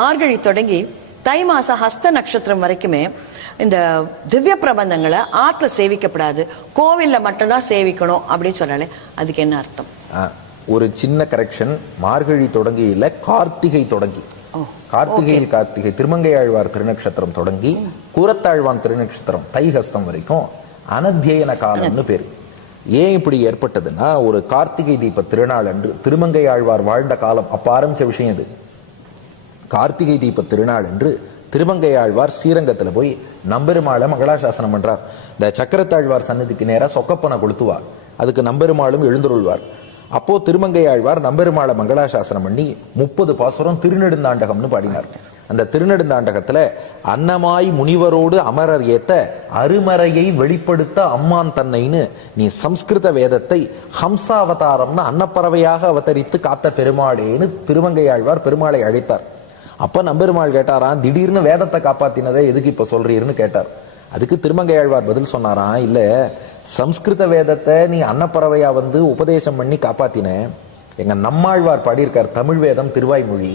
மார்கழி தொடங்கி தை மாசம் ஹஸ்த நட்சத்திரம் வரைக்குமே இந்த திவ்ய பிரபந்தங்களை ஆத்துல சேவிக்கப்படாது, கோவில்ல மட்டும்தான் சேவிக்கணும் அப்படின்னு சொன்னாலே அதுக்கு என்ன அர்த்தம்? ஒரு சின்ன கரெக்ஷன். மார்கழி தொடங்கியில கார்த்திகை தொடங்கி, கார்த்திகை திருமங்கை ஆழ்வார் திருநக்ஷத்திரம் தொடங்கி கூரத்தாழ்வான் திருநக்ஷத்திரம் தை ஹஸ்தம் வரைக்கும் அனத்தியன காலம்னு பேரு. ஏன் இப்படி ஏற்பட்டதுன்னா, ஒரு கார்த்திகை தீப திருநாள் அன்று திருமங்கை ஆழ்வார் வாழ்ந்த காலம் அப்ப ஆரம்பிச்ச விஷயம் இது. கார்த்திகை தீப திருநாள் என்று திருமங்கை ஆழ்வார் ஸ்ரீரங்கத்துல போய் நம்பெருமாளை மங்களாசாசனம் பண்றார். இந்த சக்கரத்தாழ்வார் சன்னதிக்கு நேரா சொக்கப்பனை கொளுத்துவார், அதுக்கு நம்பெருமாளும் எழுந்துருள்வார். அப்போ திருமங்கை ஆழ்வார் நம்பெருமாளை மங்களாசாசனம் பண்ணி 30 பாசுரம் திருநெடுந்தாண்டகம்னு பாடினார். அந்த திருநெடுந்தாண்டகத்துல அன்னமாய் முனிவரோடு அமரர் ஏத்த அருமறையை வெளிப்படுத்த அம்மான் தன்னைன்னு நீ சம்ஸ்கிருத வேதத்தை ஹம்சாவதாரம்னு அன்னப்பறவையாக அவதரித்து காத்த பெருமாளேன்னு திருமங்கை ஆழ்வார் பெருமாளை அழைத்தார். அப்ப நம்பெருமாள் கேட்டாராம், திடீர்னு வேதத்தை காப்பாத்தினதை எதுக்கு இப்ப சொல்றீர்னு கேட்டார். அதுக்கு திருமங்கை ஆழ்வார் பதில் சொன்னாராம், இல்ல சம்ஸ்கிருத வேதத்தை நீ அன்னப்பறவையா வந்து உபதேசம் பண்ணி காப்பாத்தின. எங்க நம்மாழ்வார் பாடியிருக்கார் தமிழ் வேதம் திருவாய்மொழி,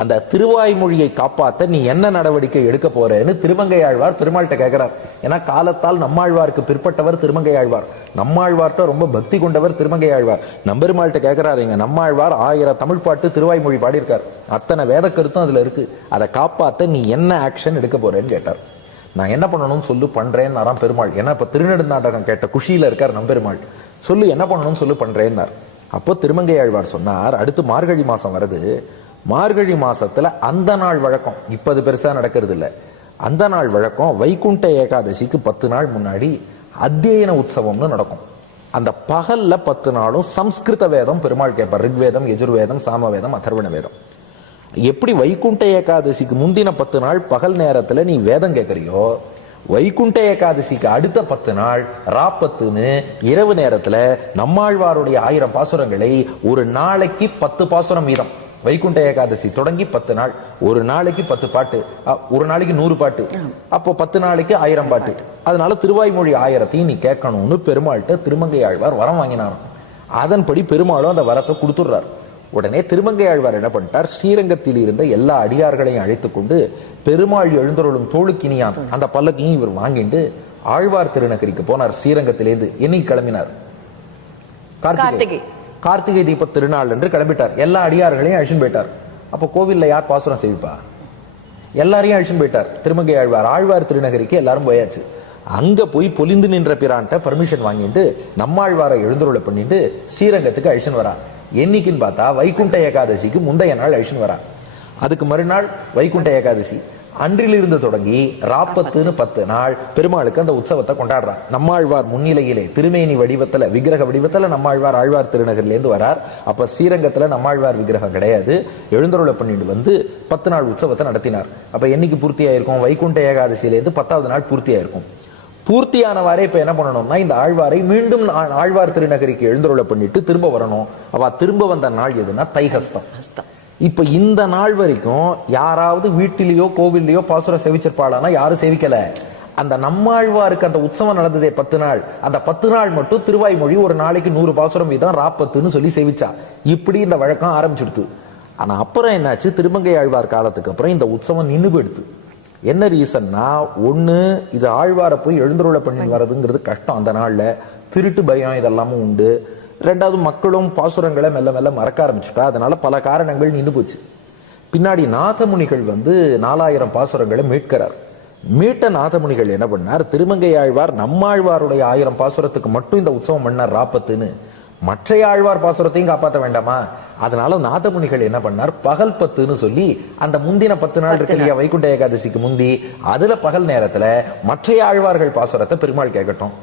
அந்த திருவாய்மொழியை காப்பாத்த நீ என்ன நடவடிக்கை எடுக்க போறேன்னு திருமங்கை ஆழ்வார் பெருமாள்கிட்ட கேட்கிறார். ஏன்னா காலத்தால் நம்மாழ்வாருக்கு பிற்பட்டவர் திருமங்கை ஆழ்வார், நம்மாழ்வார்ட்ட ரொம்ப பக்தி கொண்டவர் திருமங்கை ஆழ்வார். நம்பெருமாள்கிட்ட கேட்கிறார், எங்க நம்மாழ்வார் 1000 தமிழ் பாட்டு திருவாய்மொழி பாடியிருக்கார், அத்தனை வேத கருத்தும் அதுல இருக்கு, அதை காப்பாத்த நீ என்ன ஆக்ஷன் எடுக்க போறேன்னு கேட்டார். நான் என்ன பண்ணணும்னு சொல்லு பண்றேன்னு பெருமாள். ஏன்னா இப்ப திருநெடுந்தாண்டகம் கேட்ட குஷியில இருக்கார் நம்பெருமாள். சொல்லு என்ன பண்ணணும்னு சொல்லு பண்றேன்னார். அப்போ திருமங்கை ஆழ்வார் சொன்னார், அடுத்து மார்கழி மாசம் வருது, மார்கழி மாசத்துல அந்த நாள் வழக்கம் இப்ப அது பெருசா நடக்கிறது இல்ல, அந்த நாள் வழக்கம் வைகுண்ட ஏகாதசிக்கு 10 நாள் முன்னாடி அத்தியன உற்சவம்னு நடக்கும். அந்த பகல்ல 10 நாளும் சம்ஸ்கிருத வேதம் பெருமாள் கேட்பார், ரிக்வேதம் யஜுர்வேதம் சாமவேதம் அதர்வண வேதம். எப்படி வைகுண்ட ஏகாதசிக்கு முந்தின 10 நாள் பகல் நேரத்துல நீ வேதம் கேட்கறியோ, வைகுண்ட ஏகாதசிக்கு அடுத்த 10 நாள் ராப்பத்துன்னு இரவு நேரத்துல நம்மாழ்வாருடைய 1000 பாசுரங்களை ஒரு நாளைக்கு 10 பாசுரம் வீதம், வைகுண்ட ஏகாதசி தொடங்கி 10 நாள், ஒரு நாளைக்கு 10 பாட்டு, ஒரு நாளைக்கு 100 பாட்டு, அப்போ 10 நாளைக்கு 1000 பாட்டு. அதனால திருவாய்மொழி 1000ஐயும் நீ கேட்கணும்னு பெருமாள்கிட்ட திருமங்கை ஆழ்வார் வரம் வாங்கினாராம். அதன்படி பெருமாளும் அந்த வரத்தை கொடுத்துடுறார். உடனே திருமங்கை ஆழ்வார் என்ன பண்ணிட்டார், ஸ்ரீரங்கத்தில் இருந்த எல்லா அடியார்களையும் அழைத்துக் கொண்டு பெருமாள் எழுந்தருளும் தோளுக்கினியான் அந்த பல்லக்கையும் இவர் வாங்கிட்டு ஆழ்வார் திருநகரிக்கு போனார். ஸ்ரீரங்கத்திலேருந்து என்னைக்கு கிளம்பினார், கார்த்திகை தீப திருநாள் என்று கிளம்பிட்டார். எல்லா அடியார்களையும் அழிச்சும் போயிட்டார். அப்ப கோவில்ல யார் பாசுரம் செய்விப்பா, எல்லாரையும் அழிச்சும் போயிட்டார் திருமங்கை ஆழ்வார். ஆழ்வார் திருநகரிக்கு எல்லாரும் போயாச்சு. அங்க போய் பொலிந்து நின்ற பிரான்ட்ட பர்மிஷன் வாங்கிட்டு நம்மாழ்வாரை எழுந்தருளை பண்ணிட்டு ஸ்ரீரங்கத்துக்கு அழிச்சுன்னு வரா. என்னைக்குன்னு பார்த்தா வைகுண்ட ஏகாதசிக்கு முந்தைய நாள் அழிச்சுன்னு வரா. அதுக்கு மறுநாள் வைகுண்ட ஏகாதசி அன்றிலிருந்து தொடங்கி ராப்பத்துன்னு 10 நாள் பெருமாளுக்கு அந்த உற்சவத்தை கொண்டாடுறான். நம்மாழ்வார் முன்னிலையிலே திருமேனி வடிவத்துல விக்கிரக வடிவத்துல நம்மாழ்வார் ஆழ்வார் திருநகர்ல இருந்து வரார். அப்ப ஸ்ரீரங்கத்துல நம்மாழ்வார் விக்கிரகம் கிடையாது, எழுந்தருளை பண்ணிட்டு வந்து 10 நாள் உற்சவத்தை நடத்தினார். அப்ப என்னைக்கு பூர்த்தி ஆயிருக்கும், வைகுண்ட ஏகாதசியிலேருந்து 10வது நாள் பூர்த்தி ஆயிருக்கும். பூர்த்தியானவாறே இப்ப என்ன பண்ணணும்னா, இந்த ஆழ்வாரை மீண்டும் ஆழ்வார் திருநகரிக்கு எழுந்தருளை பண்ணிட்டு திரும்ப வரணும். அவ திரும்ப வந்த நாள் எதுனா தைஹஸ்தம். இப்ப இந்த நாள் வரைக்கும் யாராவது வீட்டிலேயோ கோவில்லையோ பாசுரம் சேவிச்சிருப்பாளானா யாரும் சேவிக்கல. அந்த நம்மாழ்வாருக்கு அந்த உற்சவம் நடந்ததே 10 நாள், அந்த 10 நாள் மட்டும் திருவாய்மொழி ஒரு நாளைக்கு 100 பாசுரம் வீதம் ராப்பத்துன்னு சொல்லி சேவிச்சா. இப்படி இந்த வழக்கம் ஆரம்பிச்சிடுது. ஆனா அப்புறம் என்னாச்சு, திருமங்கை ஆழ்வார் காலத்துக்கு அப்புறம் இந்த உற்சவம் நின்னு போயிடுது. என்ன ரீசன்னா, ஒண்ணு இது ஆழ்வார போய் எழுந்தருளை பண்ணி வர்றதுங்கிறது கஷ்டம், அந்த நாள்ல திருட்டு பயம் இதெல்லாமும் உண்டு. ரெண்டாவது மக்களும் பாசுரங்களை மெல்ல மெல்ல மறக்க ஆரம்பிச்சுட்டா, அதனால பல காரணங்கள் நின்று போச்சு. பின்னாடி நாதமுனிகள் 4000 பாசுரங்களை மீட்கிறார். மீட்ட நாதமுனிகள் என்ன பண்ணார், திருமங்கை ஆழ்வார் நம்மாழ்வாருடைய 1000 பாசுரத்துக்கு மட்டும் இந்த உற்சவம் பண்ணார் ராப்பத்துன்னு, மற்ற ஆழ்வார் பாசுரத்தையும் காப்பாற்ற வேண்டாமா? அதனால நாதமுனிகள் என்ன பண்ணார், பகல் 10ன்னு சொல்லி அந்த முந்தின 10 நாள் இருக்கு இல்லையா வைகுண்ட ஏகாதசிக்கு முந்தி, அதுல பகல் நேரத்துல மற்ற ஆழ்வார்கள் பாசுரத்தை பெருமாள் கேட்கட்டும்.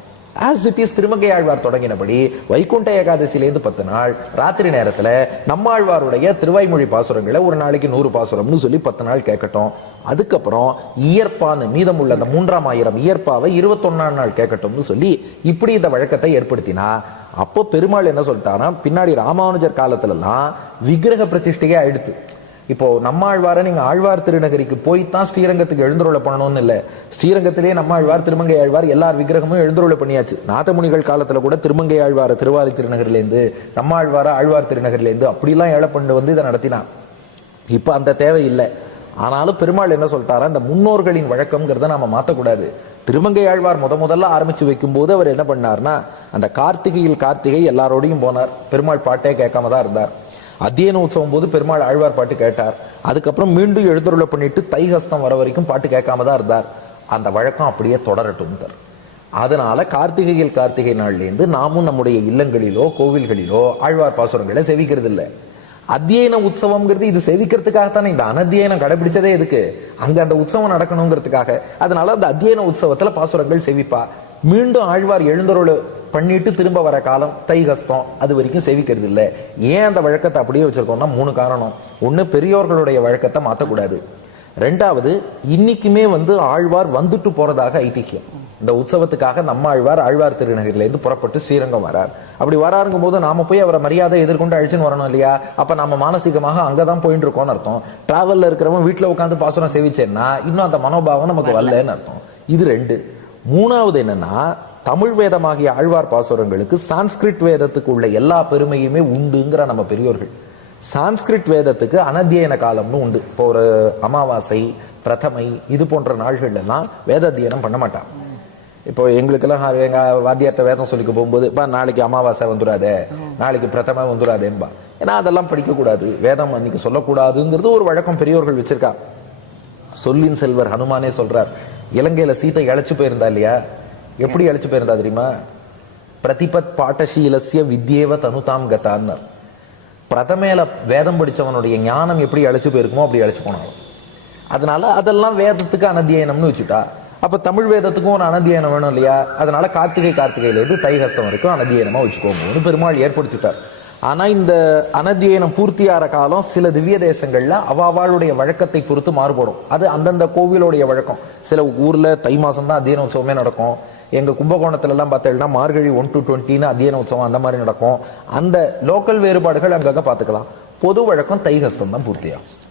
As it is Thirumangai Alvar தொடங்கினபடி வைகுண்ட ஏகாதசியிலேருந்து 10 நாள் ராத்திரி நேரத்துல நம்மாழ்வாருடைய திருவாய்மொழி பாசுரங்களை ஒரு நாளைக்கு 100 பாசுரம்னு சொல்லி 10 நாள் கேட்கட்டும். அதுக்கப்புறம் இயற்பான்னு மீதம் உள்ள அந்த 3000 இயற்பாவை 21ஆம் நாள் கேட்கட்டும்னு சொல்லி இப்படி இந்த வழக்கத்தை ஏற்படுத்தினா, அப்போ பெருமாள் என்ன சொல்லிட்டானா, பின்னாடி ராமானுஜர் காலத்துல எல்லாம் விக்கிரக பிரதிஷ்டையே ஆயிடுத்து. இப்போ நம்மாழ்வார நீங்க ஆழ்வார் திருநகரிக்கு போய்தான் ஸ்ரீரங்கத்துக்கு எழுந்தருளை பண்ணணும்னு இல்ல, ஸ்ரீரங்கத்திலேயே நம்மாழ்வார் திருமங்கை ஆழ்வார் எல்லார் விக்கிரகமும் எழுந்தருளை பண்ணியாச்சு. நாதமுனிகள் காலத்துல கூட திருமங்கை ஆழ்வார திருவாரி திருநகர்ல இருந்து நம்மாழ்வார ஆழ்வார் திருநகர்ல இருந்து அப்படிலாம் ஏழை பண்ணு இதை நடத்தினான். இப்ப அந்த தேவை இல்லை. ஆனாலும் பெருமாள் என்ன சொல்லிட்டாரா, இந்த முன்னோர்களின் வழக்கம்ங்கிறத நாம மாத்தக்கூடாது. திருமங்கையாழ்வார் முதல்ல ஆரம்பிச்சு வைக்கும் போது அவர் என்ன பண்ணார்னா, அந்த கார்த்திகை எல்லாரோடையும் போனார். பெருமாள் பாட்டே கேட்காம தான் இருந்தார். அத்தியன உற்சவம் போது பெருமாள் ஆழ்வார் பாட்டு கேட்டார். அதுக்கப்புறம் மீண்டும் எழுந்தருளை பண்ணிட்டு தைஹஸ்தம் வர வரைக்கும் பாட்டு கேட்காம தான் இருந்தார். அந்த வழக்கம் அப்படியே தொடரட்டும். அதனால கார்த்திகை நாள்லேருந்து நாமும் நம்முடைய இல்லங்களிலோ கோவில்களிலோ ஆழ்வார் பாசுரங்களை செவிக்கிறது இல்லை. அத்தியன உற்சவம்ங்கிறது இது செவிக்கிறதுக்காகத்தானே. இந்த அனத்தியனம் கடைபிடிச்சதே எதுக்கு? அங்க அந்த உற்சவம் நடக்கணுங்கிறதுக்காக. அதனால அந்த அத்தியன உற்சவத்துல பாசுரங்கள் செவிப்பா. மீண்டும் ஆழ்வார் எழுந்தருளை பண்ணிட்டு திரும்ப வர காலம் தைஹஸ்தம், அது வரைக்கும் செவிக்கிறது இல்லை. ஏன் அந்த வழக்கத்தை அப்படியே வச்சிருக்கோம்னா 3 காரணம். ஒண்ணு, பெரியோர்களுடைய வழக்கத்தை மாத்தக்கூடாது. 2வது, இன்னைக்குமே ஆழ்வார் வந்துட்டு போறதாக ஐதிஹ்யம். இந்த உற்சவத்துக்காக நம்ம ஆழ்வார் திருநகரில இருந்து புறப்பட்டு ஸ்ரீரங்கம் வரார். அப்படி வராருங்கும் போது நாம போய் அவரை மரியாதை எதிர்கொண்டு அழிச்சுன்னு வரணும் இல்லையா? அப்ப நம்ம மானசீகமாக அங்கதான் போயிட்டு இருக்கோம்னு அர்த்தம். டிராவல்ல இருக்கிறவன் வீட்டுல உட்காந்து பாசுரம் சேவிச்சேன்னா இன்னும் அந்த மனோபாவம் நமக்கு வரலன்னு அர்த்தம். இது 2. 3வது என்னன்னா, தமிழ் வேதமாகிய ஆழ்வார் பாசுரங்களுக்கு சான்ஸ்கிரிட் வேதத்துக்கு உள்ள எல்லா பெருமையுமே உண்டுங்கிற நம்ம பெரியோர்கள். சான்ஸ்கிரிட் வேதத்துக்கு அனத்தியன காலம்னு உண்டு. இப்போ ஒரு அமாவாசை, பிரதமை, இது போன்ற நாள்கள் எல்லாம் வேத அத்தியனம் பண்ண மாட்டான். இப்போ எங்களுக்கெல்லாம் எங்க வாத்தியார்ட்ட வேதம் சொல்லிக்க போகும்போது, நாளைக்கு அமாவாசை வந்துடாதே, நாளைக்கு பிரதமை வந்துடாதேன்பா. ஏன்னா அதெல்லாம் படிக்க கூடாது, வேதம் அன்னைக்கு சொல்லக்கூடாதுங்கிறது ஒரு வழக்கம் பெரியோர்கள் வச்சிருக்கா. சொல்லின் செல்வர் ஹனுமானே சொல்றார், இலங்கையில சீதை இழைச்சு போயிருந்தா இல்லையா? எப்படி அழைச்சு போயிருந்தா தெரியுமா? பிரதிபத் பாட்டசீலசிய வித்யேவ தனுதாம் கதான்னார். பிரதமேல வேதம் படிச்சவனுடைய ஞானம் எப்படி அழைச்சு போயிருக்குமோ அப்படி அழைச்சு போனாலும். அதனால அதெல்லாம் வேதத்துக்கு அனத்தியனம்னு வச்சுட்டா. அப்ப தமிழ் வேதத்துக்கும் ஒரு அனத்தியனம் வேணும் இல்லையா? அதனால கார்த்திகையில இருந்து தைஹஸ்தம் வரைக்கும் அனத்தியனமா வச்சுக்கோங்க பெருமாள் ஏற்படுத்திட்டார். ஆனா இந்த அனத்தியனம் பூர்த்தியார காலம் சில திவ்ய தேசங்கள்ல அவாவாளுடைய வழக்கத்தை பொறுத்து மாறுபடும். அது அந்தந்த கோவிலுடைய வழக்கம். சில ஊர்ல தை மாசம் தான் அத்தியன உற்சவமே நடக்கும். எங்க கும்பகோணத்துல எல்லாம் பார்த்தீங்கன்னா மார்கழி 1 to 20 அத்தியன உற்சவம் அந்த மாதிரி நடக்கும். அந்த லோக்கல் வேறுபாடுகள் அங்கங்க பாத்துக்கலாம். பொது வழக்கம் தைஹஸ்தம் தான் பூர்த்தியாகும்.